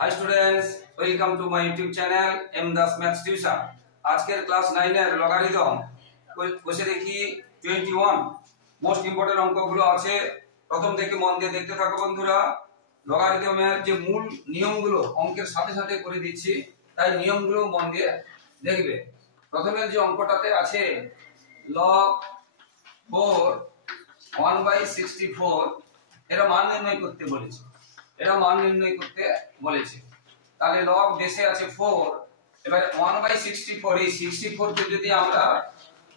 Hi students, welcome to my YouTube channel M Das Maths Tuition। আজকের class 9 এর logarithm বসে দেখি 21 most important অঙ্কগুলো আছে। প্রথম থেকে মন দিয়ে দেখতে থাকো বন্ধুরা। লগারিদমের যে মূল নিয়মগুলো অঙ্কের সাথে সাথে করে দিচ্ছি, তাই নিয়মগুলো মন দিয়ে দেখবে। প্রথমে যে অঙ্কটাতে আছে log 4 1/64 এর মান নির্ণয় করতে বলেছে। তাহলে log বেসে আছে 4, এবারে 1/64 এই 64 কে যদি আমরা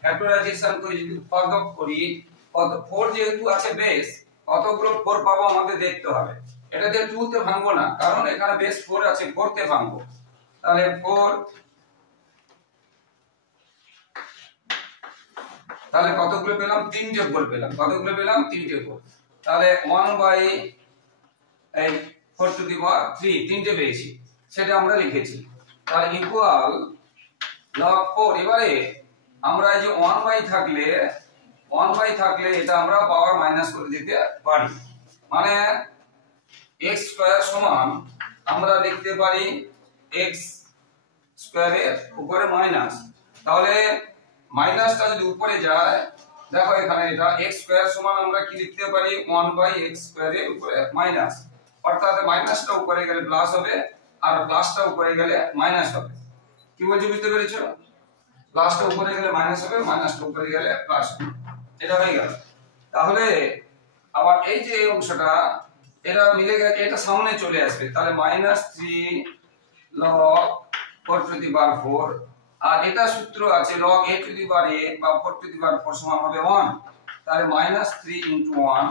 ফ্যাক্টরাইজেশন করে যদি ভাগ করি, কত 4 যেহেতু আছে বেস, কতগুলো 4 পাবো আমাদের দেখতে হবে। এটা দিয়ে 2 তে ভাঙবো না, কারণ এখানে বেস 4 আছে, 4 তে ভাঙবো। তাহলে 4, তাহলে কতগুলো পেলাম? 3টে 4 পেলাম। কতগুলো পেলাম? 3টে 4। তাহলে 1/4 টু দি পাওয়ার 3 3টে পেয়েছি, সেটা আমরা লিখেছি। তাহলে ইকুয়াল log 4। এবারে আমরা এই যে 1 থাকলে এটা আমরা পাওয়ার মাইনাস করে দিতে পারি, মানে x স্কয়ার সমান আমরা লিখতে পারি x স্কয়ারের উপরে মাইনাস। তাহলে মাইনাসটা যদি উপরে যায়, দেখো এখানে এটা x স্কয়ার সমান আমরা কি লিখতে পারি? 1/x স্কয়ারের উপরে মাইনাস, অর্থাৎ মাইনাসটা উপরে গেলে প্লাস হবে আর প্লাসটা উপরে গেলে মাইনাস হবে। কি বলছি বুঝতে পেরেছো? প্লাসটা উপরে গেলে মাইনাস হবে, মাইনাসটা উপরে গেলে প্লাস হবে। এটা হয়ে গেল। তাহলে আবার এই যে অংশটা এটা মিলে গেছে, এটা সামনে চলে আসবে। তাহলে -3 log 4 টু দি পাওয়ার 4, আর এটা সূত্র আছে log a to the power a বা 4 টু দি পাওয়ার 4 সমান হবে 1। তাহলে -3 * 1,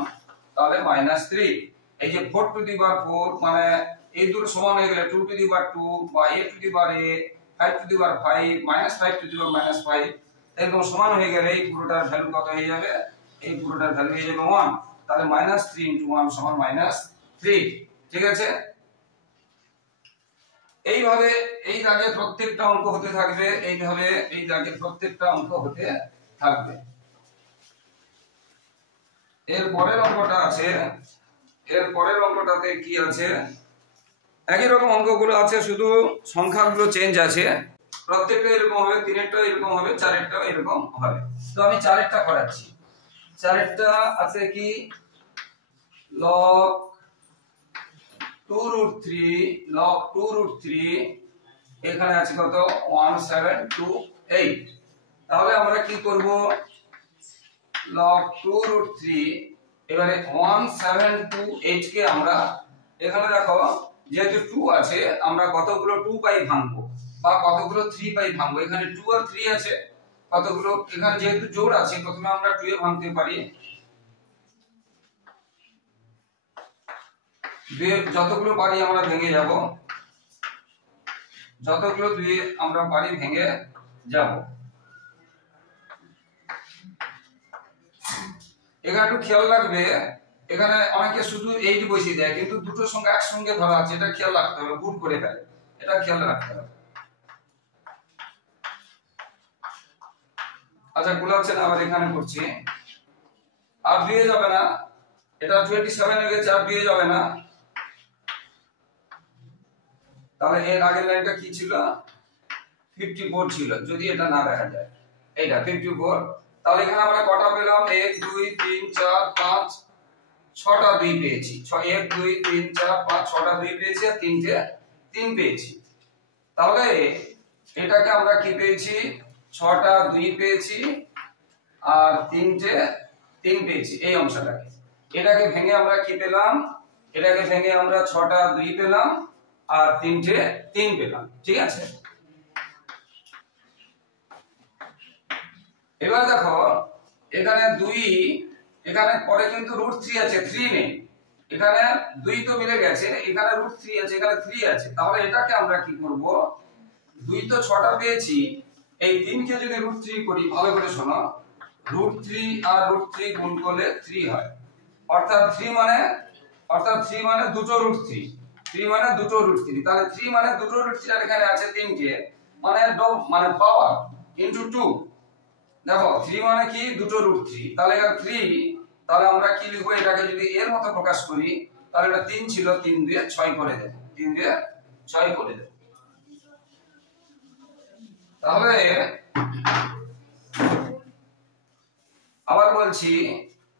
তাহলে -3। এই যে 4 টু দি পাওয়ার 4 মানে এই দুটো সমান হয়ে গেলে 2 টু দি পাওয়ার 2 বা a to the power a, 5 to the power 5 -5 to the power -5, এরকম সমান হয়ে গেলে এই পুরোটার ভ্যালু কত হয়ে যাবে? এই পুরোটার ভ্যালু হয়ে যাবে 1। তাহলে -3 * 1 সমান -3। ঠিক আছে? এইভাবে এই দাগের প্রত্যেকটা অঙ্ক হতে থাকবে, এইভাবে এই দাগের প্রত্যেকটা অঙ্ক হতে থাকবে। এর পরের অঙ্কটা আছে, এর পরের অঙ্কটাতে কি আছে? একই রকম অঙ্কগুলো আছে, শুধু সংখ্যাগুলো চেঞ্জ আছে। প্রত্যেকটা এরকম হবে, 3এরটা এরকম হবে, 4এরটা এরকম হবে। তো আমি 4এরটা করাচ্ছি। 4এরটা আছে কি? log 2√3 এখানে আছে কত? 1728। তাহলে আমরা কি করব? log 2√3, এবারে 1728 কে আমরা এখানে দেখো যেহেতু 2 আছে, আমরা কতগুলো 2 পাই ভাঙবো বা কতগুলো 3 পাই ভাঙবো। এখানে 2 আর 3 আছে, কতগুলো এখানে যেহেতু জোড় আছে, প্রথমে আমরা 2 এ ভাঙতে পারি। যতগুলো পারি আমরা ভেঙে যাব, যতগুলো 2 আমরা পারি ভেঙে যাব। এখানে একটু খেয়াল রাখবে, এখানে অনেকে শুধু 8 বসিয়ে দেয়, কিন্তু দুটো সংখ্যা একসঙ্গে ধরা আছে, এটা খেয়াল রাখতে হবে, ভুল করে ফেলে, এটা খেয়াল রাখতে হবে। আচ্ছা গুলাচ্ছেন, আবার এখানে করছি, আর 2 যাবে না, এটা 27 হয়ে গেছে, আর 2 যাবে না। তাহলে এর আগের লাইনটা কি ছিল? 54 ছিল, যদি এটা না দেখা যায়, এইটা 54। তাহলে এখানে আমরা কটা পেলাম? 1 2 3 4 5 6টা 2 পেয়েছি। 1 2 3 4 5 6টা 2 পেয়েছি, আর 3টে 3 পেয়েছি। তাহলে এটাকে আমরা কি পেয়েছি? 6টা 2 পেয়েছি আর 3টে 3 পেয়েছি, এই অংশটাকে। এটাকে ভেঙে আমরা কি পেলাম? এটাকে ভেঙে আমরা 6টা 2 পেলাম আর 3টে 3 পেলাম। ঠিক আছে? এবার দেখো এখানে 2, এখানে পরে কিন্তু √3 আছে, 3 নেই। এখানে 2 তো মিলে গেছে, এখানে √3 আছে, এখানে 3 আছে। তাহলে এটাকে আমরা কি করব? 2 তো 6টা পেয়েছি, এই 3 কে যদি √3 করি, ভালো করে শোনো, √3 আর √3 গুণ করলে 3 হয়। অর্থাৎ 3 মানে দুটো √3, 3 মানে দুটো √3। তাহলে 3 মানে দুটো √3, আর এখানে আছে 3টে, মানে পাওয়ার ইনটু 2। দেখো 3 মানে কি? দুটো √3, তাহলে এটা 3। তাহলে আমরা কি লিখবো? এটাকে যদি এর মতো প্রকাশ করি, তাহলে এটা 3 ছিল, 3 দিয়ে 6 করে দেব, 3 দিয়ে 6 করে দেব। তাহলে আবার বলছি,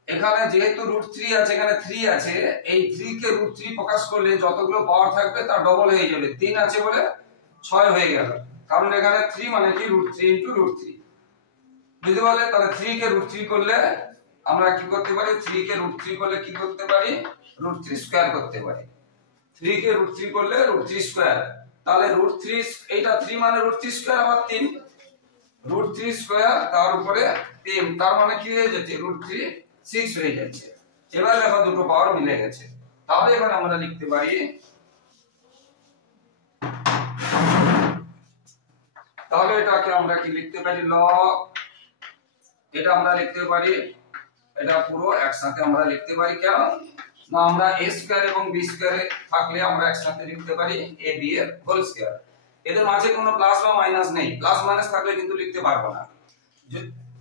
এখানে যেহেতু √3 আছে, এখানে 3 আছে, এই 3 কে √3 প্রকাশ করলে যতগুলো পাওয়ার থাকবে তার ডবল হয়ে যাবে। 3 আছে বলে 6 হয়ে গেল, কারণ এখানে 3 মানে কি √3 * √3 বুঝতে পারলে। তাহলে 3 কে √3 করলে আমরা কি করতে পারি, 3 কে √3 করলে কি করতে পারি, √3 স্কয়ার করতে পারি। 3 কে √3 করলে √3 স্কয়ার, তাহলে √3 এইটা 3 মানে √3 স্কয়ার আবার 3, √3 স্কয়ার তার উপরে 3, তার মানে কি হয়ে যাচ্ছে, √3 6 হয়ে যাচ্ছে। এবার দেখো দুটো পাওয়ার মিলে গেছে। তাহলে এবার আমরা লিখতে পারি, তাহলে এটাকে আমরা কি লিখতে পারি, লগ, এটা আমরা লিখতে পারি, এটা পুরো একসাথে আমরা লিখতে পারি। কেন না, আমরা a স্কয়ার এবং b স্কয়ারে থাকলে আমরা একসাথে লিখতে পারি ab এর হোল স্কয়ার। এদের মাঝে কোনো প্লাস বা মাইনাস নেই, প্লাস মাইনাস থাকলে কিন্তু লিখতে পারবো না,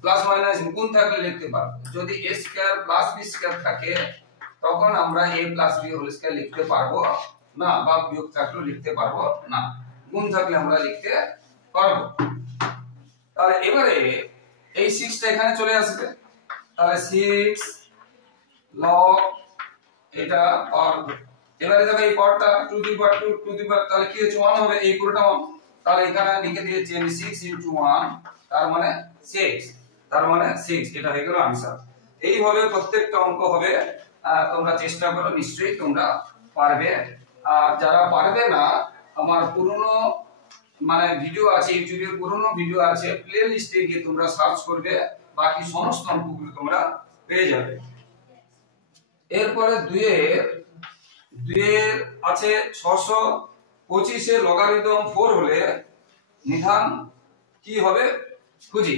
প্লাস মাইনাস গুণ থাকলে লিখতে পারবো। যদি a square plus b square থাকে তখন আমরা a plus b whole square লিখতে পারবো না, বা বিয়োগ থাকলেও লিখতে পারবো না, গুণ থাকলে আমরা লিখতে পারবো। তাহলে এবারে এই 6 টা এখানে চলে আসবে, তাহলে 6 log এটা পাওয়ার। এবারে দেখো এই পাওয়ারটা 2 two the power 2 two the পাওয়ার, তাহলে কি হচ্ছে 1 হবে, এই পুরোটা 1। তাহলে এখানে লিখে দিয়েছি আমি 6 * 1, তার মানে 6, তার মানে 6, এটা হয়ে গেল आंसर। এইভাবে প্রত্যেকটা অঙ্ক হবে, তোমরা চেষ্টা করো, নিশ্চয়ই তোমরা পারবে। আর যারা পারবে না, আমার পুরনো মানে ভিডিও আছে, ইউটিউবে পুরনো ভিডিও আছে, প্লে লিস্টে গিয়ে তোমরা সার্চ করবে, বাকি সমস্ত অঙ্কগুলো তোমরা পেয়ে যাবে। এরপরে 2 এর আছে 625 এর লগারিদম 4 হলে নিধান কি হবে খুঁজি।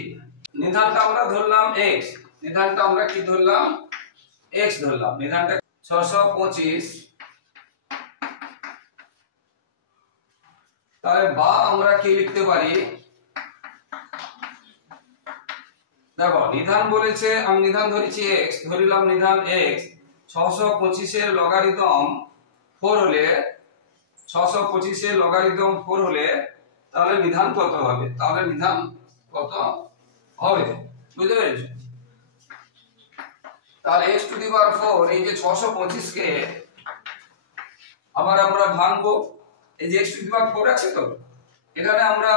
নিধানটা আমরা ধরলাম x, নিধানটা আমরা কি ধরলাম, x ধরলাম। নিধানটা 625, তাহলে বা আমরা কি লিখতে পারি, দেখো নিধান বলেছে, আমি নিধান ধরেছি x, ধরিলাম নিধান x, 625 এর লগারিদম 4 হলে, 625 এর লগারিদম 4 হলে তাহলে নিধান কত হবে, তাহলে নিধান কত হবে বুঝতে পেরেছো। তাহলে x টু দি পাওয়ার 4, এই যে 625 কে আবার আমরা ভাঙবো, এই যে x টু দি পাওয়ার 4 আছে, তো এখানে আমরা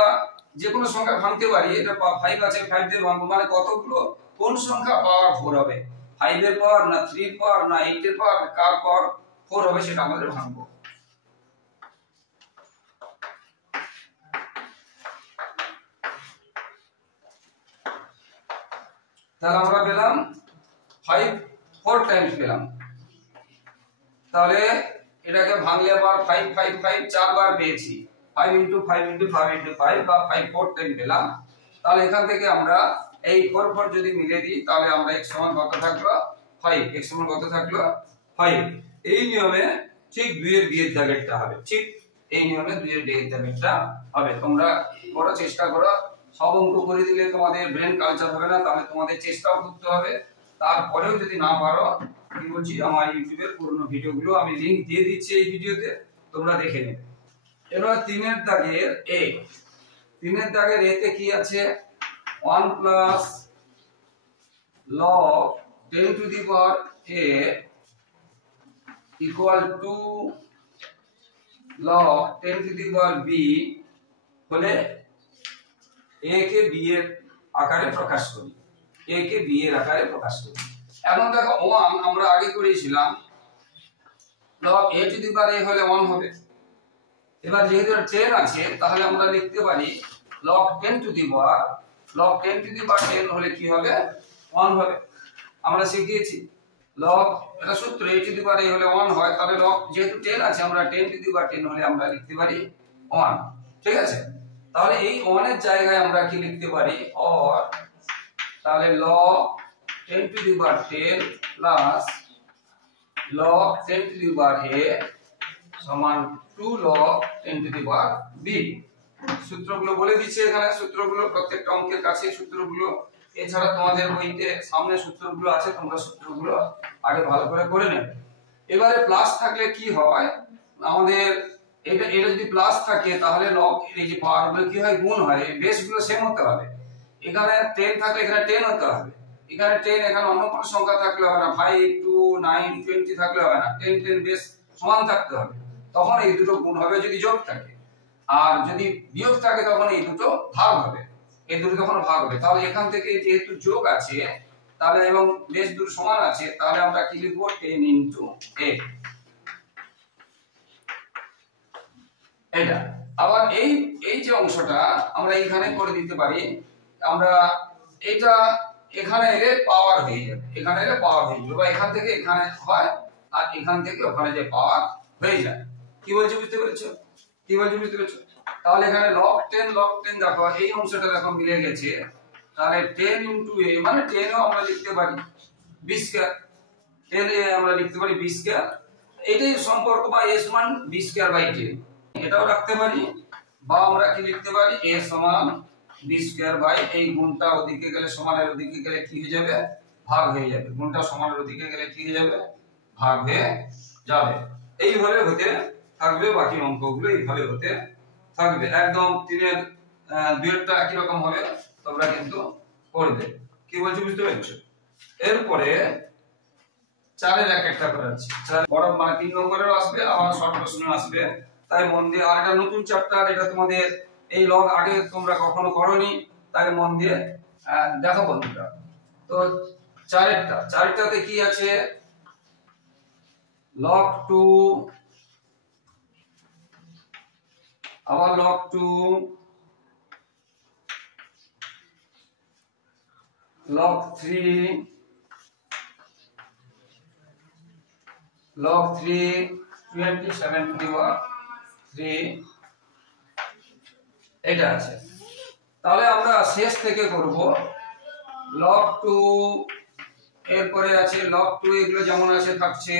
যে কোনো সংখ্যা ভাঙতে পারি। এটা 5 আছে, 5 দিয়ে ভাঙবো, মানে কতগুলো, কোন সংখ্যা পাওয়ার 4 হবে, 5 এর পাওয়ার না 3 এর পাওয়ার না 8 এর পাওয়ার, কার পাওয়ার 4 হবে সেটা আমাদের ভাঙবো। তাহলে আমরা পেলাম 5 4 টাইমস পেলাম। তাহলে এটাকে ভাঙলে আবার 5 5 5 4 বার পেয়েছি, 5 * 5 * 5 * 5 বা 5 4 টাইম পেলাম। তাহলে এখান থেকে আমরা এই 4 4 যদি মিলে দিই, তাহলে আমরা x সমান কত থাকলো 5, x সমান কত থাকলো 5। এই নিয়মে ঠিক 2 এর বিয়ের দাগেরটা হবে, ঠিক এই নিয়মে 2 এর বিয়ের দাগেরটা হবে। তোমরা বড় চেষ্টা করো, সব অঙ্ক করে দিলে তোমাদের ব্রেন কালচার হবে না, তাহলে তোমাদের চেষ্টাও করতে হবে। তারপরেও যদি না পারো, কি বলছি, আমার ইউটিউবের পুরনো ভিডিওগুলো আমি লিংক দিয়ে দিচ্ছি এই ভিডিওতে, তোমরা দেখে নেবে। এবার 3 এর দাগের a, 3 এর দাগের a তে কি আছে, 1 plus log 10 to the power a equal to log 10 to the power b হলে a কে b এর আকারে প্রকাশ করি, a কে b এর আকারে প্রকাশ করি। এখন দেখো 1 আমরা আগে করেছিলাম, log a to the power a হলে 1 হবে। এবার যেহেতু 10 আছে, তাহলে আমরা লিখতে পারি log 10 to the power, log 10 to the power 10 হলে কি হবে 1 হবে। আমরা শিখিয়েছি log, এটা সূত্র, a to the power a হলে 1 হয়, তাহলে log যেহেতু 10 আছে, আমরা 10 টু দি পাওয়ার 10 হলে আমরা লিখতে পারি 1, ঠিক আছে। তাহলে এই 1 এর জায়গায় আমরা কি লিখতে পারি, or, তাহলে log 10 to the power 10 plus log 10 to the power a সমান 2 log 10 to the power b। সূত্রগুলো বলে দিচ্ছে এখানে, সূত্রগুলো প্রত্যেকটা অঙ্কের কাছে সূত্রগুলো, এছাড়া তোমাদের বইতে সামনে সূত্রগুলো আছে, তোমরা সূত্রগুলো আগে ভালো করে নেবে। এবারে প্লাস থাকলে কি হয়, আমাদের এটা এটা যদি প্লাস থাকে তাহলে লগ এই যে পাওয়ার গুলো কি হয়, গুণ হয়, বেস গুলো সেম হতে হবে। এখানে 10 থাকলে এখানে 10 হতে হবে, এখানে 10, এখানে অন্য কোনো সংখ্যা থাকলে হবে না, 5 2 9 20 থাকলে হবে না, 10 10 বেস সমান থাকতে হবে, তখন এই দুটো গুণ হবে যদি যোগ থাকে। আর যদি বিয়োগ থাকে তখন এই দুটো ভাগ হবে, এই দুটো তখন ভাগ হবে। তাহলে এখান থেকে যেহেতু যোগ আছে তাহলে এবং বেস দুটো সমান আছে, তাহলে আমরা কি লিখব, 10 ইনটু 8। এটা আবার এই এই যে অংশটা আমরা এখানে করে দিতে পারি, আমরা এটা এখানে এলে পাওয়ার হয়ে যাবে, এখানে এলে পাওয়ার হয়ে যাবে, বা এখান থেকে এখানে হয় আর এখান থেকে ওখানে যে পাওয়ার হয়ে যায়। কি বলছি বুঝতে পেরেছো, কি বলছি বুঝতে পেরেছো? তাহলে এখানে log 10 দেখো এই অংশটা দেখো মিলে গেছে, তাহলে 10 ইনটু a মানে 10 ও আমরা লিখতে পারি b স্কয়ার, 10 a আমরা লিখতে পারি b স্কয়ার, এটাই সম্পর্ক, বা a সমান b স্কয়ার বাই 10, এটাও রাখতে পারি। বা আমরা কি লিখতে পারি, a সমান b স্কয়ার বাই, এই গুণটা ওদিকে গেলে সমানের ওদিকে গেলে কি হয়ে যাবে, ভাগ হয়ে যাবে, গুণটা সমানের ওদিকে গেলে কি হয়ে যাবে, ভাগ হয়ে যাবে। এইভাবে হতে থাকবে, বাকি অঙ্কগুলো এইভাবে হতে থাকবে, একদম 3-এর দুইটা একই রকম হবে, তোমরা কিন্তু করবে। কি বলছি বুঝতে পেরেছো? এরপরে 4-এর এক একটা করাচ্ছি, 4 বড় মানে 3 নম্বরেরও আসবে, আবার শর্ট প্রশ্ন আসবে, তাই মন দিয়ে। আর এটা নতুন চ্যাপ্টার, এটা তোমাদের এই লগ আগে তোমরা কখনো করোনি, তাই মন দিয়ে দেখো বন্ধুরা। তো 4টাতে কি আছে, log 2, আবার log 2, log 3, log 3 27 to the power 3, এটা আছে। তাহলে আমরা শেষ থেকে করব, log 2, এরপরে আছে log 2, এগুলো যেমন আছে থাকছে,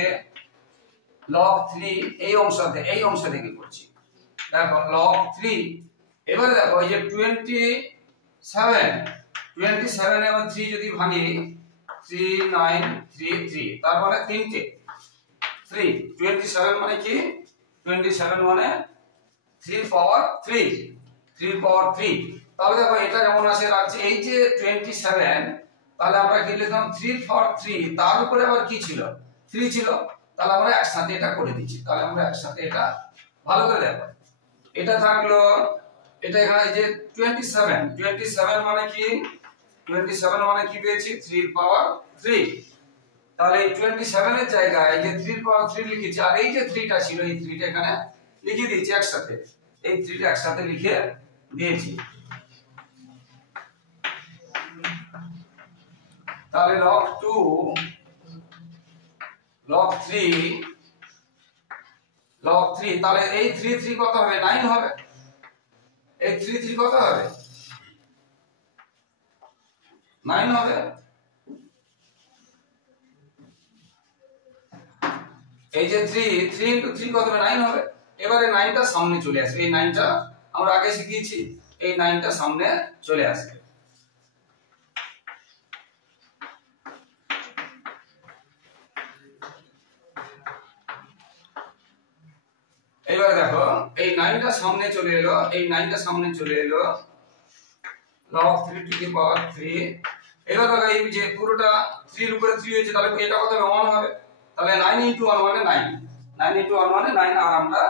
log 3 এই অংশ থেকে করছি। দেখো log 3, এবারে দেখো এই যে 27 এবং 3 যদি ভাঙি, 3 9 3 3, তারপরে তিনটে 3, 27 মানে কি, 27 মানে 3 পাওয়ার 3, 3 পাওয়ার 3। তাহলে দেখো এটা যেমন আছে রাখছি, এই যে 27, তাহলে আমরা কি লিখলাম 3 পাওয়ার 3, তার উপরে আবার কি ছিল, 3 ছিল, তাহলে আমরা একসাথে এটা করে দিচ্ছি। তাহলে আমরা একসাথে এটা ভালো করে দেখো, এটা থাকলো, এটা এখানে যে 27 মানে কি, 27 মানে কি পেয়েছি, 3 পাওয়ার 3। তাহলে এই 27 এর জায়গায় এই যে 3 পাওয়ার 3 লিখেছি, আর এই যে 3টা ছিল, এই 3টা এখানে লিখে দিয়েছি একসাথে, এই 3টা একসাথে লিখে দিয়েছি। তাহলে log 2, log 3, তাহলে এই 3 3 কত হবে, 9 হবে, এই 3 3 কত হবে, 9 হবে। এই যে 3 ইনটু 3 কত হবে, 9 হবে। এবারে 9টা সামনে চলে আসবে, এই 9টা আমরা আগে শিখিয়েছি, এই 9টা সামনে চলে আসবে। এবারে দেখো এই 9টা সামনে চলে এলো, এই 9টা সামনে চলে এলো, log 3 টু দি পাওয়ার 3। এবার দেখো এই যে পুরোটা 3 এর উপরে 3 হয়েছে, তাহলে এটা কত হবে, 1 হবে। তাহলে 9 ইনটু 1 মানে 9, 9 ইনটু 1 মানে 9। আর আমরা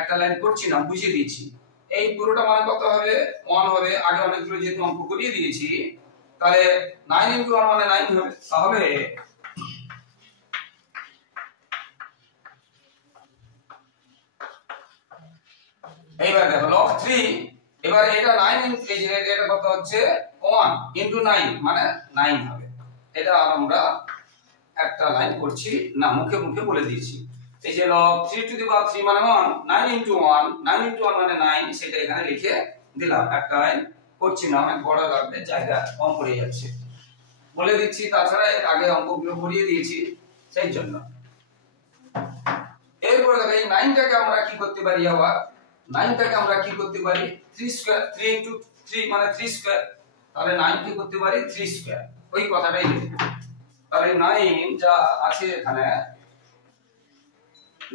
একটা লাইন করছি না, বুঝিয়ে দিয়েছি, এই পুরোটা মানে কত হবে, 1 হবে। আগে অনেকগুলো যেহেতু অঙ্ক করিয়ে দিয়েছি, তাহলে 9 ইনটু 1 মানে 9 হবে। তাহলে এইবার দেখো log 3, এবার এটা 9 এই যে এটা কত হচ্ছে, 1 ইনটু 9 মানে 9 হবে। এটা আমরা একটা লাইন করছি না, মুখে মুখে বলে দিয়েছি। এই যে log 3 টু দি পাওয়ার 3 মানে 1, 9 ইনটু 1, 9 ইনটু 1 মানে 9, সেটা এখানে লিখে দিলাম। একটা লাইন করছি না, অনেক বড় লাগবে, জায়গা কম পড়ে যাচ্ছে, বলে দিচ্ছি। তাছাড়া এর আগে অঙ্কগুলো করিয়ে দিয়েছি, সেই জন্য। এরপরে দেখো এই 9টাকে আমরা কি করতে পারি, আবার 9টাকে আমরা কি করতে পারি, 3 স্কয়ার, 3 ইনটু 3 মানে 3 স্কয়ার। তাহলে 9 কি করতে পারি, 3 স্কয়ার, ওই কথাটাই লিখব। তাহলে 9 যা আছে এখানে,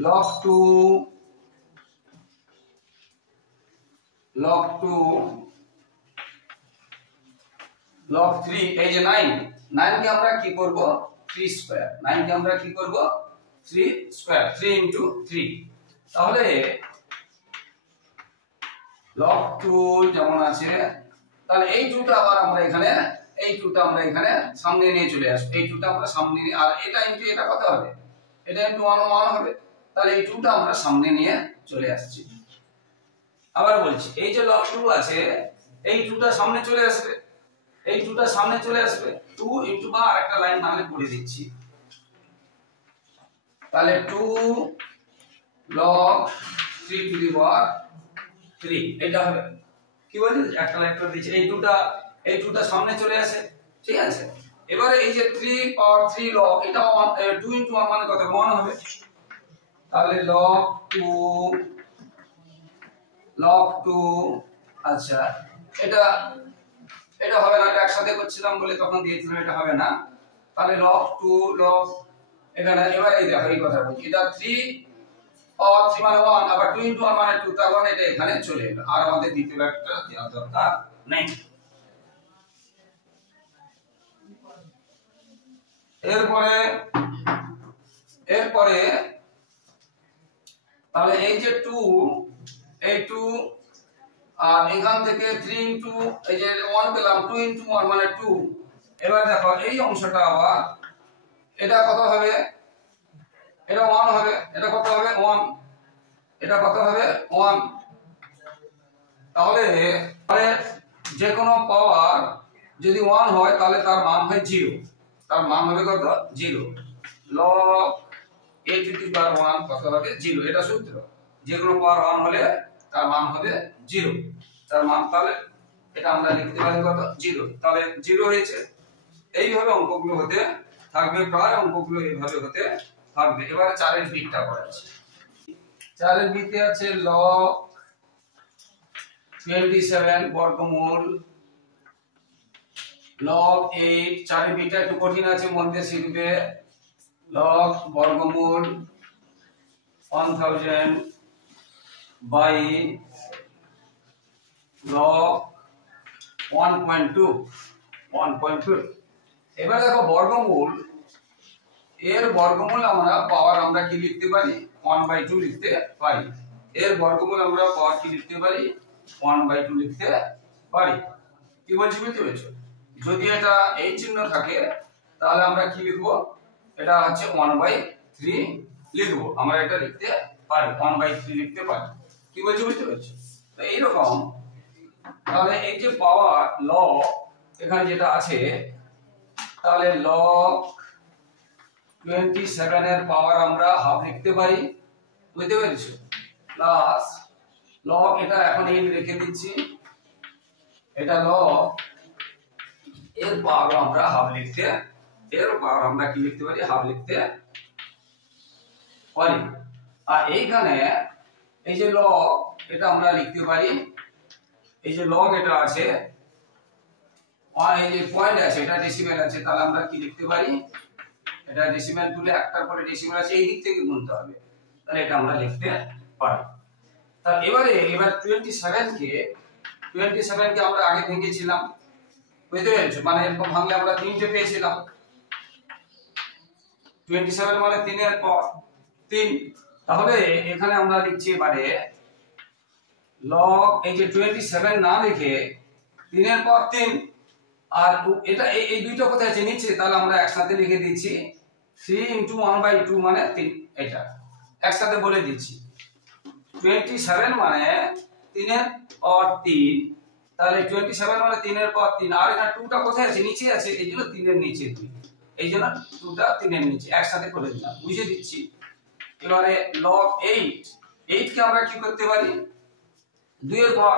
log 2 log 2 log 3 এই যে 9 9 কে আমরা কি করব 3 স্কয়ার 9 কে আমরা কি করব 3 স্কয়ার 3 into 3 তাহলে log 2 যেমন আছে তাহলে এই 2টা আবার আমরা এখানে এই 2টা আমরা এখানে সামনে নিয়ে চলে আসব এই 2টা আমরা সামনে নিয়ে আর এটা ইনটু এটা কত হবে এটা ইনটু 1 1 হবে তাহলে এই 2টা আমরা সামনে নিয়ে চলে আসছি আবার বলছি এই যে log 2 আছে এই 2টা সামনে চলে আসবে এই 2টা সামনে চলে আসবে 2 ইনটু বা আরেকটা লাইন তাহলে করে দিচ্ছি তাহলে 2 log 3 টু দি পাওয়ার 3 এটা হবে কি বলি একটা লাইন করে দিচ্ছি এই 2টা সামনে চলে আসে ঠিক আছে এবারে এই যে 3 পাওয়ার 3 log এটা 2 ইনটু 1 মানে কত 1 হবে তাহলে log 2 আচ্ছা এটা হবে না এটা একসাথে করছিলাম বলে তখন দিয়েছিলাম এটা হবে না তাহলে log 2 log এখানে এবারে এই দেখো এই কথা বলছি এটা 3 পাওয়ার 3 মানে 1 আবার 2 ইনটু 1 মানে 2 তার মানে এটা এখানে চলে এলো আর আমাদের দ্বিতীয় ব্যাপারটা দেওয়া দরকার নেই এরপরে তাহলে এই যে 2 এই 2 আর এখান থেকে 3 ইনটু এই যে 1 পেলাম 2 ইনটু 1 মানে 2 এবার দেখো এই অংশটা আবার এটা কত হবে এটা 1 হবে এটা কত হবে 1 এটা কত হবে 1 তাহলে যে কোনো পাওয়ার যদি 1 হয় তাহলে তার মান হয় 0 তার মান হবে কত 0 log a টু দি পাওয়ার 1 কত হবে 0 এটা সূত্র যে কোনো পাওয়ার 1 হলে তার মান হবে 0 তার মান তাহলে এটা আমরা লিখতে পারি কত 0 তাহলে 0 হয়েছে এইভাবে অঙ্কগুলো হতে থাকবে প্রায় অঙ্কগুলো এইভাবে হতে থাকবে এবারে 4 এর বিটটা করাচ্ছি 4 এর বিতে আছে log 27 বর্গমূল log 8 4 এর বিটটা একটু কঠিন আছে মন দিয়ে শিখবে log বর্গমূল 1000 by log 1.2 এবার দেখো বর্গমূল এর বর্গমূল আমরা কি লিখতে পারি 1/2 লিখতে পারি এর বর্গমূল আমরা পাওয়ার কি লিখতে পারি 1/2 লিখতে পারি কি বলছি বুঝতে পেরেছো যদি এটা এই চিহ্ন থাকে তাহলে আমরা কি লিখব এটা হচ্ছে 1/3 লিখব আমরা এটা লিখতে পারি 1/3 লিখতে পারি কি বলছি বুঝতে পেরেছো তো এই রকম তাহলে এই যে পাওয়ার log এখানে যেটা আছে তাহলে log 27 এর পাওয়ার আমরা হাফ লিখতে পারি বুঝতে পেরেছো প্লাস log এটা এখন এই রেখে দিচ্ছি এটা log এর পাওয়ার আমরা হাফ লিখতে এর পাওয়ার আমরা কি লিখতে পারি হাফ লিখতে পারি আর এইখানে এই যে log এটা আমরা লিখতে পারি এই যে log এটা আছে আর এই যে পয়েন্ট আছে এটা ডেসিমেল আছে তাহলে আমরা কি লিখতে পারি এটা ডেসিমেল তুলে একটার পরে ডেসিমেল আছে এই দিক থেকে গুনতে হবে তাহলে এটা আমরা লিখতে পারি তাহলে এবার 27 কে আমরা আগে ভেঙেছিলাম বুঝতে পেরেছো মানে এরকম ভাঙলে আমরা তিনটে পেয়েছিলাম 27 মানে 3 এর পর 3 তাহলে এখানে আমরা লিখছি এবারে log এই যে 27 না লিখে 3 এর পর 3 আর এটা এই দুইটা কোথায় আছে নিচে তাহলে আমরা একসাথে লিখে দিচ্ছি 3 * 1/2 মানে 3 এটা একসাথে বলে দিচ্ছি 27 মানে 3 এর পর 3 তাহলে 27 মানে 3 এর পর 3 আর এটা 2টা কোথায় আছে নিচে আছে এইজন্য 3 এর নিচে 2 এইজন্য 2টা 3 এর নিচে একসাথে করে দিলাম বুঝিয়ে দিচ্ছি এবারে log 8 কে আমরা কি করতে পারি 2 এর পর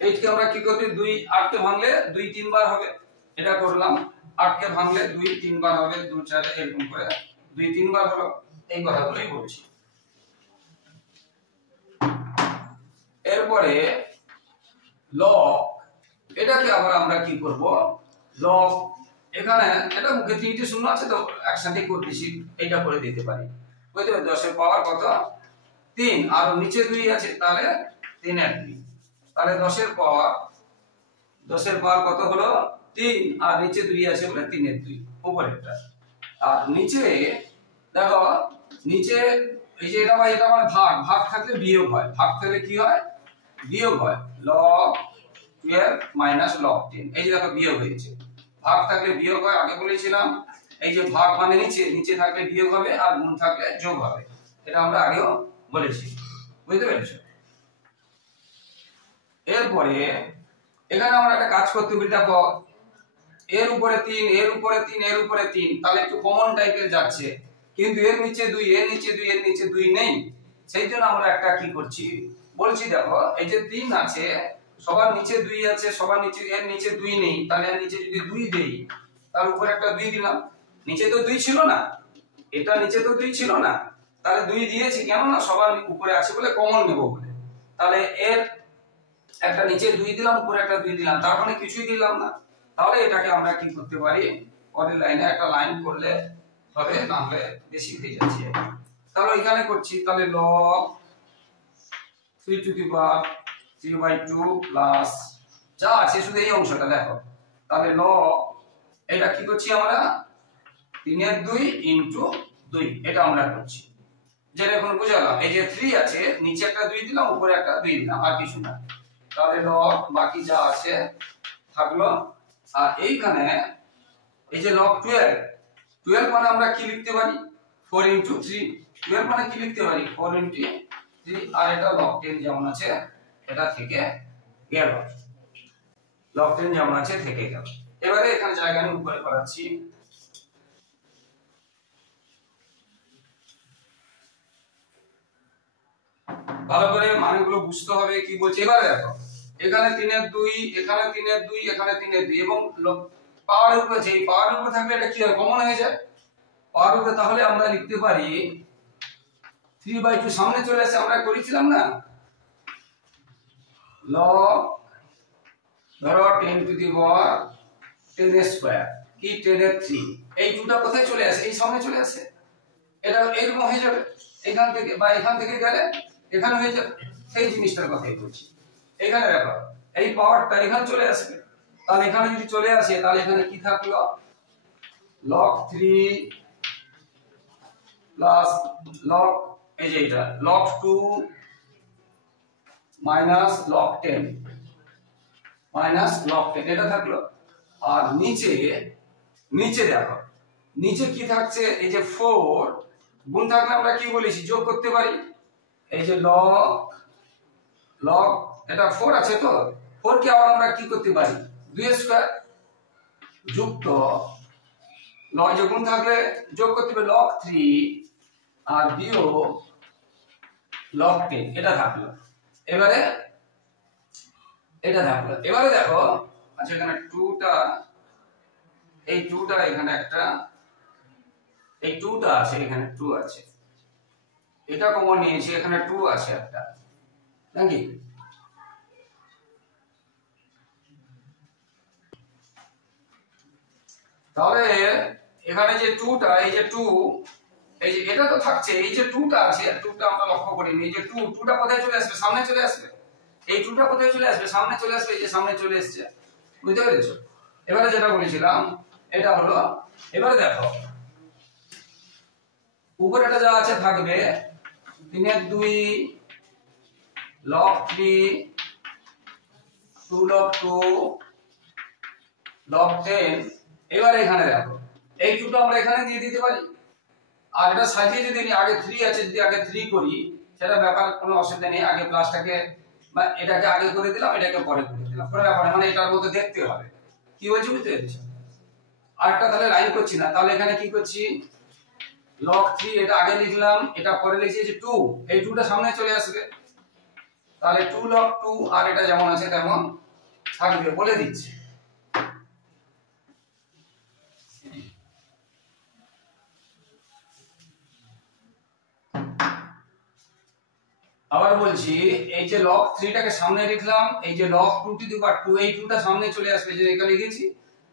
8 কে আমরা কি করতে 2 8 কে ভাঙলে 2 3 বার হবে এটা করলাম 8 কে ভাঙলে 2 3 বার হবে 2 4 এরকম করে 2 3 বার হলো এই কথাগুলোই বলছি এরপরে log এটাকে আবার আমরা কি করব log এখানে এটা মুখে তিনটে শূন্য আছে তো একসাথে করতেছি এটা করে দিতে পারি বুঝতে পারছো 10 এর পাওয়ার কত 3 আর নিচে 2 আছে তাহলে 3 এর 2 তাহলে 10 এর পাওয়ার কত হলো 3, আর নিচে 2 আছে বলে 3 এর 2 উপরেরটা। আর নিচে দেখো, নিচে এই যে এটা মানে ভাগ থাকলে বিয়োগ হয়, ভাগ থাকলে কি হয় বিয়োগ হয়, log 12 মাইনাস log 10। এই যে দেখো বিয়োগ হয়েছে, ভাগ থাকলে বিয়োগ হয়, আগে বলেছিলাম। এই যে ভাগ মানে নিচে থাকলে বিয়োগ হবে, আর গুণ থাকলে যোগ হবে, এটা আমরা আগেও বলেছি, বুঝতে পেরেছো? এরপরে এখানে আমরা একটা কাজ করতে পারি, দেখো এর উপরে 3, এর উপরে 3, এর উপরে 3, তাহলে একটু কমন টাইপের যাচ্ছে, কিন্তু এর নিচে 2, এর নিচে 2, এর নিচে 2 নেই। সেই জন্য আমরা একটা কি করছি বলছি, দেখো এই যে 3 আছে, সবার নিচে 2 আছে, সবার নিচে, এর নিচে 2 নেই, তাহলে এর নিচে যদি 2 দেই, তার উপরে একটা 2 দিলাম। নিচে তো 2 ছিল না, এটা নিচে তো 2 ছিল না, তাহলে 2 দিয়েছি কেন না, সবার উপরে আছে বলে কমন নেব বলে। তাহলে এর একটা নিচে 2 দিলাম, উপরে একটা 2 দিলাম, তার মানে কিছুই দিলাম না। তাহলে এটাকে আমরা কি করতে পারি, পরের লাইনে একটা লাইন করলে হবে, না হলে বেশি হয়ে যাচ্ছে। তাহলে এখানে করছি, তাহলে log 3 two the power 3/2 plus যা আছে শুধু এই অংশটা দেখো, তাহলে log এটা কি করছি আমরা 3 এর 2 ইনটু 2, এটা আমরা করছি। যেটা এখন বুঝালাম, এই যে 3 আছে, নিচে একটা 2 দিলাম, উপরে একটা 2 দিলাম, আর কিছু না। তাহলে log বাকি যা আছে থাকলো। আর এইখানে এই যে log 12 মানে আমরা কি লিখতে পারি 4 ইনটু 3, 12 মানে কি লিখতে পারি 4 ইনটু 3, আর এটা log 10 যেমন আছে এটা থেকে গেল, log 10 যেমন আছে থেকে গেল। এবারে এখানে জায়গা আমি উপরে করাচ্ছি, ভালো করে মানগুলো বুঝতে হবে কি বলছে। এবারে দেখো এখানে 3 এর 2, এখানে 3 এর 2, এখানে 3 এর 2, এবং পাওয়ার উপরে আছে, এই পাওয়ার উপরে থাকলে এটা কি হয় কমন হয়ে যায় পাওয়ার উপরে। তাহলে আমরা লিখতে পারি 3/2, সামনে চলে আসে, আমরা করেছিলাম না log, ধরো 10 টু দি পাওয়ার 10 স্কয়ার কি 10 এর 3, এই 2টা কোথায় চলে আসে, এই সামনে চলে আসে, এটা এরকম হয়ে যাবে, এখান থেকে বা এখান থেকে গেলে এখানে হয়ে যাবে, সেই জিনিসটার কথাই বলছি। এখানে দেখো এই পাওয়ারটা এখানে চলে আসবে, তাহলে এখানে যদি চলে আসে, তাহলে এখানে কি থাকলো log 3 প্লাস log, এই যে এটা log 2 minus log 10 minus log 10, এটা থাকলো। আর নিচে দেখো নিচে কি থাকছে, এই যে 4, গুণ থাকলে আমরা কি বলেছি যোগ করতে পারি, এই যে log এটা 4 আছে, তো 4 কে আবার আমরা কি করতে পারি 2 স্কয়ার যুক্ত log, যে গুণ থাকলে যোগ করতে হবে log 3 আর বিয়োগ log 10, এটা থাকলো। এবারে এটা থাকলো, এবারে দেখো আচ্ছা এখানে 2টা, এই 2টা এখানে একটা, এই 2টা আছে, এখানে 2 আছে, এটা কমন নিয়েছি, এখানে 2 আছে একটা নাকি। তাহলে এখানে যে 2টা, এই যে 2, এই যে এটা তো থাকছে, এই যে 2টা আছে, 2টা আমরা লক্ষ্য করিনি, এই যে 2টা কোথায় চলে আসবে সামনে চলে আসবে, এই 2টা কোথায় চলে আসবে সামনে চলে আসবে, এই যে সামনে চলে আসছে, বুঝতে পেরেছো? এবারে যেটা বলেছিলাম এটা হলো, এবারে দেখো উপরেটা যা আছে থাকবে 3 এর 2 log 3 2 log 2 log 10। এবারে এখানে দেখো এই 2টা আমরা এখানে দিয়ে দিতে পারি, আর এটা সাজিয়ে যদি আগে 3 আছে, যদি আগে 3 করি সেটা ব্যাপার কোনো অসুবিধা নেই, আগে প্লাসটাকে বা এটাকে আগে করে দিলাম, এটাকে পরে করে দিলাম, কোনো ব্যাপার মানে এটার মধ্যে দেখতে হবে কি বলছি, বুঝতে পেরেছো? আরেকটা তাহলে লাইন করছি না, তাহলে এখানে কি করছি log 3 এটা আগে লিখলাম, এটা পরে লিখছি যে 2, এই 2টা সামনে চলে আসবে, তাহলে 2 log 2, আর এটা যেমন আছে তেমন থাকবে বলে দিচ্ছি। আবার বলছি এই যে log 3 টাকে সামনে লিখলাম, এই যে log 2 টু দি পাওয়ার 2, এই 2টা সামনে চলে আসবে, যে এটা লিখেছি।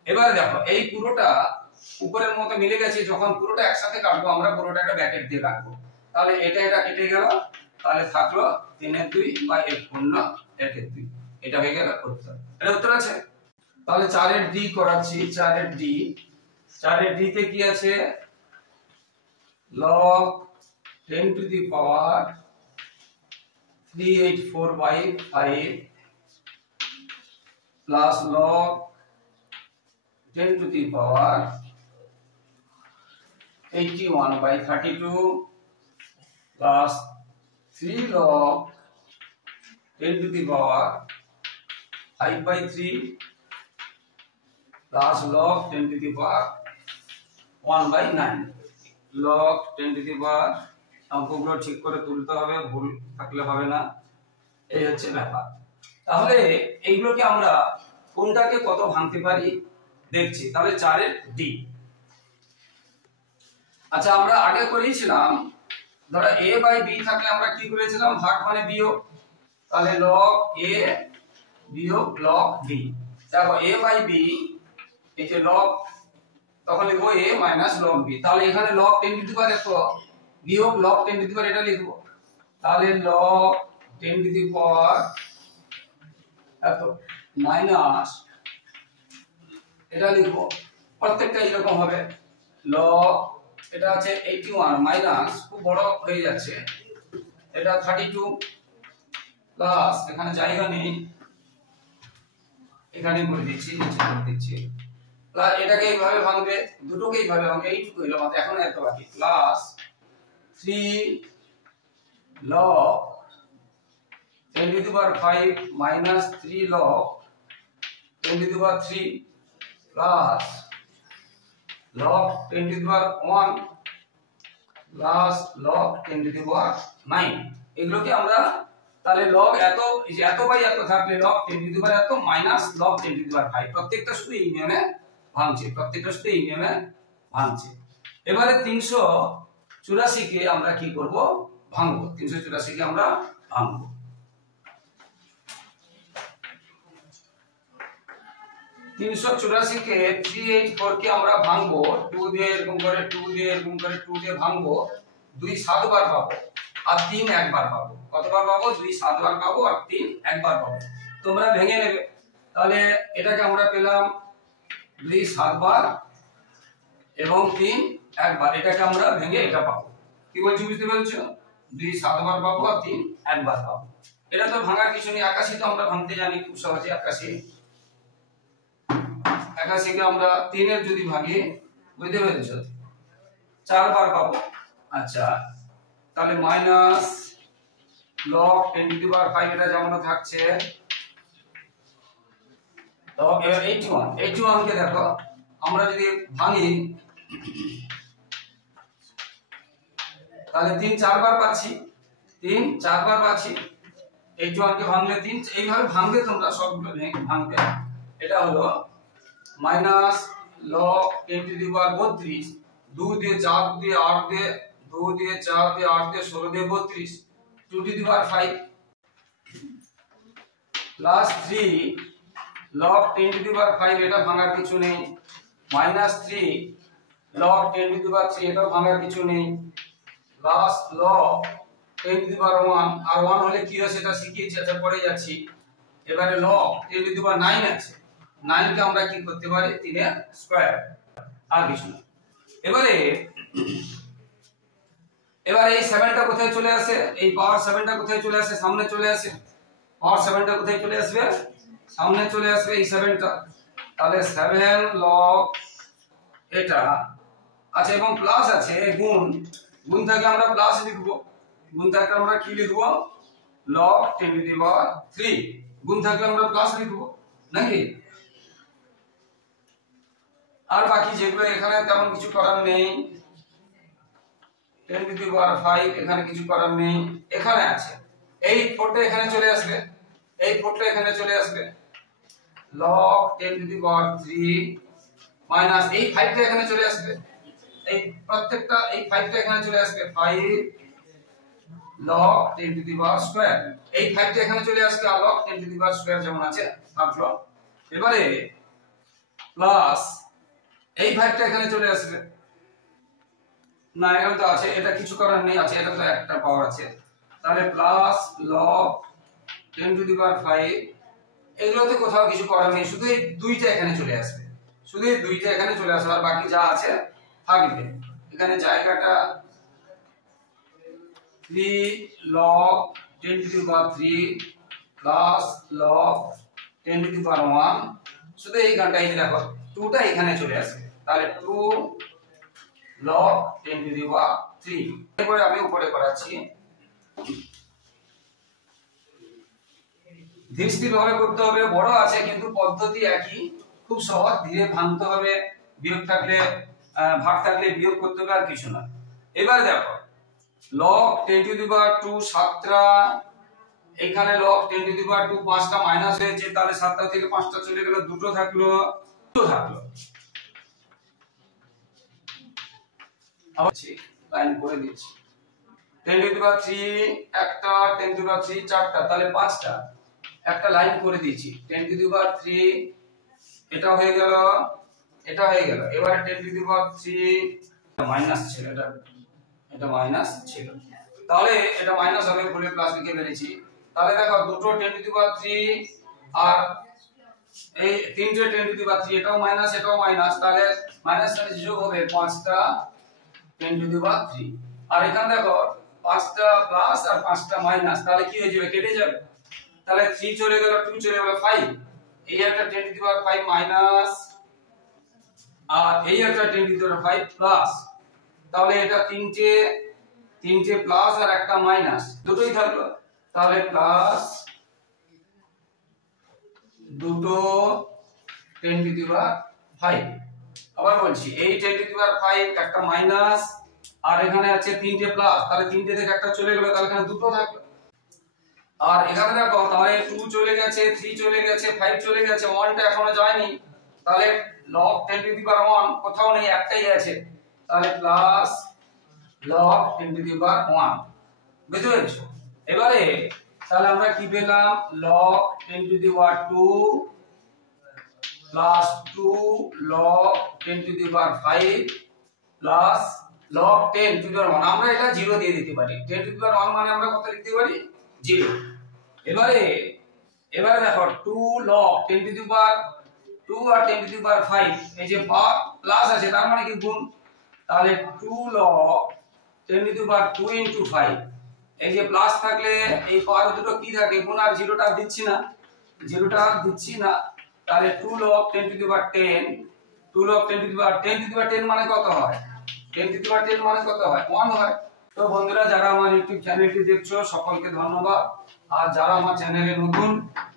এবারে দেখো এই পুরোটা উপরের মতো মিলে গেছে, যখন পুরোটা একসাথে কাটবো আমরা, পুরোটা একটা ব্র্যাকেট দিয়ে কাটবো, তাহলে এটা কেটে গেল, তাহলে থাকলো 3 এর 2 বা 1 পূর্ণ 1 এর 2, এটা হয়ে গেল উত্তর। এটা উত্তর আছে। তাহলে 4 এর ডি করাচ্ছি। 4 এর ডি, 4 এর ডি তে কি আছে? log 10 to the power 384/5 plus log 10 to the power 81/32 plus 3 log 10 to the power 5/3 plus log 10 to the power 1/9 log 10 to the power অঙ্কগুলো ঠিক করে তুলতে হবে, ভুল থাকলে হবে না। এই হচ্ছে ব্যাপার। তাহলে এইগুলোকে আমরা কোনটাকে কত ভাঙতে পারি দেখছি। তাহলে 4 এর ডি। আচ্ছা, আমরা আগে করেছিলাম ধরো a বাই b থাকলে আমরা কি করেছিলাম? ভাগ মানে বিয়োগ। তাহলে log a বিয়োগ log b। দেখো a বাই b, এই যে log, তখন লিখবো a মাইনাস log b। তাহলে এখানে log 10 টু দি পাওয়ার এত বিয়োগ log 10 টু দি পাওয়ার এটা লিখবো। তাহলে log 10 টু দি পাওয়ার এত মাইনাস এটা লিখবো। প্রত্যেকটা এরকম হবে। log এটা আছে 81 মাইনাস, খুব বড় হয়ে যাচ্ছে, এটা 32 প্লাস, এখানে জায়গা নেই, এখানে করে দিচ্ছি, নিচে করে দিচ্ছি, প্লাস এটাকে এইভাবে ভাঙবে, দুটোকে এইভাবে ভাঙবে, এইটুকু হলো মাত্র, এখন এত বাকি, plus 3 log 10 to the power 5 minus 3 log 10 to the power 3 plus log 10 to the power 1 plus log 10 to the power 9। এগুলোকে আমরা তাহলে log এত বাই এত থাকলে log 10 to the power এত minus log 10 to the power 5, প্রত্যেকটা শুধু এই নিয়মে ভাঙছে, প্রত্যেকটা শুধু এই নিয়মে ভাঙছে। এবারে 384 কে আমরা কি করব? ভাঙবো। 384 কে আমরা ভাঙবো। 384 কে 384 কে আমরা ভাঙবো 2 দিয়ে, এরকম করে 2 দিয়ে, এরকম করে 2 দিয়ে ভাঙবো। 2 7 বার পাবো আর 3 একবার পাবো। কতবার পাবো? 2 7 বার পাবো আর 3 একবার পাবো। তোমরা ভেঙে নেবে। তাহলে এটাকে আমরা পেলাম 2 7 বার এবং 3 একবার। এটাকে আমরা ভেঙে এটা পাবো। কি বলছি বুঝতে পেরেছো? 2 7 বার পাবো আর 3 একবার পাবো। এটা তো ভাঙার কিছু নেই। 81 তো আমরা ভাঙতে জানি খুব সহজে। 81 কে আমরা 3 এর যদি ভাঙি, বুঝতে পেরেছো, 4 বার পাবো। আচ্ছা, তাহলে minus log 10 to the power 5 এটা যেমন থাকছে। তো 81 কে দেখো আমরা যদি ভাঙি তাহলে 3 4 বার পাচ্ছি, 3 4 বার পাচ্ছি। 81 কে ভাঙলে 3 এইভাবে ভাঙবে তোমরা, সবগুলো ভাঙবে। এটা হলো minus log 10 to the power 32, 2 দিয়ে 4 দিয়ে 8 দিয়ে 2 দিয়ে 4 দিয়ে 8 দিয়ে 16 দিয়ে 32, 2 to the power 5 plus 3 log 10 to the power 5, এটা ভাঙার কিছু নেই, minus 3 log 10 to the power 3, এটা ভাঙার কিছু নেই, plus log 10 to the power 1, আর 1 হলে কি হয় সেটা শিখিয়েছি, আচ্ছা পরে যাচ্ছি। এবারে log 10 to the power 9 আছে, 9 কে আমরা কি করতে পারি? 3 এর স্কয়ার, আর কিছু না। এবারে এই 7টা কোথায় চলে আসে? এই পাওয়ার 7টা কোথায় চলে আসে? সামনে চলে আসে। পাওয়ার 7টা কোথায় চলে আসবে? সামনে চলে আসবে এই 7টা। তাহলে 7 log এটা, আচ্ছা, এবং প্লাস আছে গুণ থাকে আমরা প্লাস লিখবো, গুণ থাকলে আমরা কি লিখবো? log 10 to the power 3, গুণ থাকলে আমরা প্লাস লিখবো নাকি? আর বাকি যেগুলো এখানে তেমন কিছু করার নেই। 10 to the power 5 এখানে কিছু করার নেই, এখানে আছে। এই 4টা এখানে চলে আসবে, এই 4টা এখানে চলে আসবে। log 10 to the power 3 minus এই 5টা এখানে চলে আসবে, এই প্রত্যেকটা এই 5টা এখানে চলে আসবে, 5 log 10 to the power square, এই 5টা এখানে চলে আসবে, আর log 10 to the power square যেমন আছে থাকলো। এবারে প্লাস এই 5টা এখানে চলে আসবে, না এখানে তো আছে, এটা কিছু করার নেই, আছে, এটা তো একটা পাওয়ার আছে। তাহলে plus log 10 to the power 5 এগুলোতে কোথাও কিছু করার নেই, শুধু এই দুইটা এখানে চলে আসবে, শুধু এই দুইটা এখানে চলে আসবে, আর বাকি যা আছে থাকবে। এখানে জায়গাটা 3 log 10 to the power 3 plus log 10 to the power 1, শুধু এই ঘন্টা এই দেখো 2টা এখানে চলে আসবে, তাহলে 2 log 10 to the power 3। এরপরে আমি উপরে করাচ্ছি, ধীরে স্থির ভাবে করতে হবে, বড় আছে কিন্তু পদ্ধতি একই, খুব সহজ, ধীরে ভাঙতে হবে, বিয়োগ থাকলে ভাগ থাকলে বিয়োগ করতে হবে, আর কিছু না। এবার দেখো log 10 to the power 2 7টা, এখানে log 10 to the power 2 5টা মাইনাস হয়েছে, তাহলে 7টা থেকে 5টা চলে গেল, দুটো থাকলো, দুটো থাকলো। আবার লাইন করে দিচ্ছি, 10 to the power 3 একটা, 10 to the power 3 চারটা, তাহলে 5টা, একটা লাইন করে দিয়েছি। 10 to the power 3 এটা হয়ে গেল, এটা হয়ে গেল। এবারে 10 to the power 3 মাইনাস ছিল, এটা মাইনাস ছিল, তাহলে এটা মাইনাস হবে বলে প্লাস লিখে ফেলেছি। তাহলে দেখো দুটো 10 to the power 3 আর এই তিনটে 10 to the power 3, এটাও মাইনাস এটাও মাইনাস, তাহলে মাইনাস মানে যোগ হবে 5টা 10 to the power 3, আর এখানে দেখো 5টা প্লাস আর 5টা মাইনাস, তাহলে কি হয়ে যাবে, কেটে যাবে, তাহলে 3 চলে গেল, 2 চলে গেল, 5, এই একটা 10 to the power 5 মাইনাস, আর এই একটা 10 to the power 5 প্লাস, তাহলে এটা তিনটে প্লাস আর একটা মাইনাস, দুটোই থাকলো, তাহলে প্লাস দুটো 10 to the power 5। আবার বলছি, এই 10 to the power 5 একটা মাইনাস, আর এখানে আছে তিনটে প্লাস, তাহলে তিনটে থেকে একটা চলে গেল, তাহলে এখানে দুটো থাকলো, আর এখানে দেখো তাহলে 2 চলে গেছে, 3 চলে গেছে, 5 চলে গেছে, 1টা এখনো যায়নি, তাহলে log 10 to the power 1 কোথাও নেই, একটাই আছে, তাহলে plus log 10 to the power 1, বুঝতে পেরেছো? এবারে তাহলে আমরা কি পেলাম, log 10 to the power 2 plus 2 log 10 to the power 5 plus log 10 to the power 1, আমরা এটা 0 দিয়ে দিতে পারি, 10 to the power 1 মানে আমরা কত লিখতে পারি, 0। এবারে দেখো 2 log 10 to the power 2 R 10 to the power 5, এই যে প্লাস আছে তার মানে কি গুণ, তাহলে 2 log 10 to the power 2 into 5, এই যে প্লাস থাকলে এই পাওয়ার দুটো কি থাকে, গুণ, আর জিরোটা দিচ্ছি না, তাহলে 2 log 10 to the power 10, 2 log 10 to the power 10 to the power 10 মানে কত হয়, 10 to the power 10 মানে কত হয়, 1 হয়। তো বন্ধুরা, যারা আমার ইউটিউব চ্যানেলটি দেখছো সকলকে ধন্যবাদ, আর যারা আমার চ্যানেলে নতুন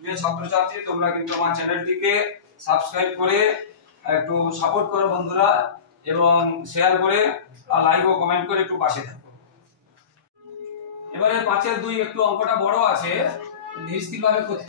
যে ছাত্রছাত্রী, তোমরা কিন্তু আমার চ্যানেলটিকে সাবস্ক্রাইব করে একটু সাপোর্ট করো বন্ধুরা, এবং শেয়ার করে আর লাইক ও কমেন্ট করে একটু পাশে থাকো। এবারে 5-এর 2 একটু অঙ্কটা বড় আছে, ধীরে স্থির ভাবে করতে